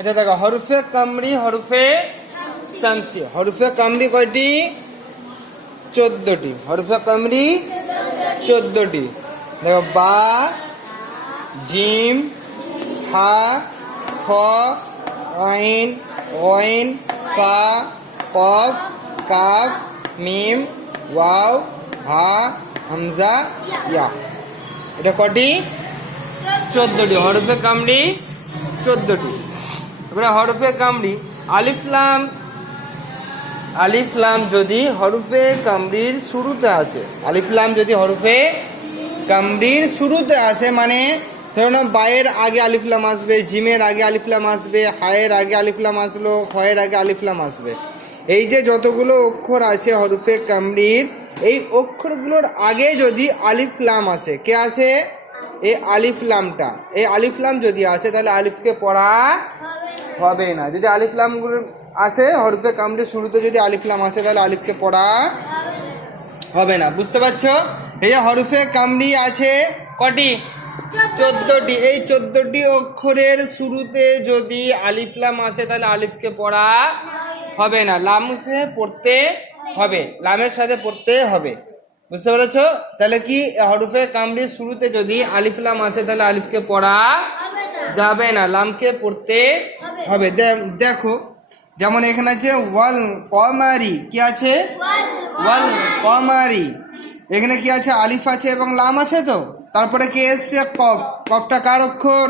আচ্ছা দেখো হরফে কামরি হরফে শামসি। হরফে কামরি কয়টি? 14টি। হরফে কামরি 14টি। দেখো বা, জিম, হা, খ, আইন, ওয়াইন, ফা, কফ, কাফ, মিম, ওয়াও, হা, হামজা, ইয়া। এটা কটি? 14টি। হরফে কামরি 14টি। এবারে হরফে কামরি আলিফ লাম। আলিফ লাম যদি হরফে কামরির শুরুতে আসে, আলিফ লাম যদি হরফে কামরির শুরুতে আসে, মানে ধরুন বায়ের আগে আলিফ লাম আসবে, জিমের আগে আলিফ লাম আসবে, হায়ের আগে আলিফ লাম আসলো, হয়ের আগে আলিফ লাম আসবে। এই যে যতগুলো অক্ষর আছে হরফে কামরির, এই অক্ষরগুলোর আগে যদি আলিফ লাম আসে, কে আসে? এই আলিফ লামটা। এই আলিফ লাম যদি আসে তাহলে আলিফকে পড়া হবে না। যদি আলিফ লামগুলো আসে হরফে কামরির শুরুতে, যদি আলিফ লাম আসে তাহলে আলিফকে পড়া হবে না। বুঝতে পারছো? এই যে হরফে কামরি আছে কটি? 14টি। এই 14টি অক্ষরের শুরুতে যদি আলিফ লাম আসে তাহলে আলিফকে পড়া হবে না, লামকে পড়তে হবে, লামের সাথে পড়তে হবে। বুঝতে পেরেছো? তাহলে কি হরফে কামরির শুরুতে যদি আলিফ লাম আসে তাহলে আলিফকে পড়া যাবে না, লামকে পড়তে হবে। দেখো যেমন এখানে আছে ওয়াল কমারি, কি আছে? ওয়াল কমারি। এখানে কি আছে? আলিফ আছে এবং লাম আছে। তো তারপরে কে এসছে? কফ। কফটা কার অক্ষর?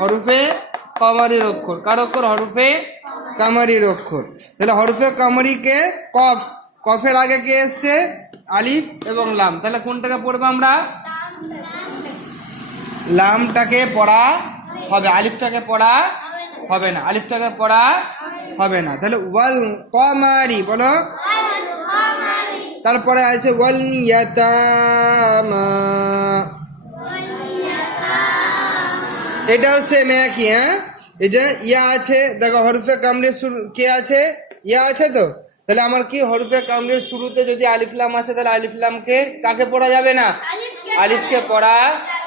হরফে কামারির অক্ষর। কার অক্ষর? হরফে কামারির অক্ষর। তাহলে হরফে কামারিকে কফ, কফের আগে কে এসছে? আলিফ এবং লাম। তাহলে কোনটাকে পড়বো আমরা? লামটাকে পড়া হবে, আলিফটাকে পড়া হবে না, আলিফটাকে পড়া হবে না। তাহলে ওয়াল কমারি বলো। তারপরে আছে ওয়াল ইয়াতামা, এটাও সেম একই। হ্যাঁ, এই যে ইয়া আছে, দেখো হরফে কামরির শুরু কে আছে? ইয়া আছে। তো তাহলে আমার কি হরফে কামরির শুরুতে যদি আলিফ লাম আছে তাহলে আলিফ লামকে কাকে পড়া যাবে না? আলিফকে পড়া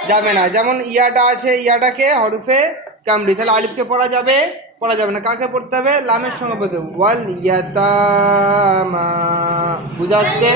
যাবে না। যেমন ইয়াটা আছে, ইয়াটাকে হরফে কামরি, তাহলে আলিফকে পড়া যাবে? পড়া যাবে না। কাকে পড়তে হবে? লামের সঙ্গে পড়তে হবে। ওয়াল ইয়াতামা। বুঝা যাচ্ছে?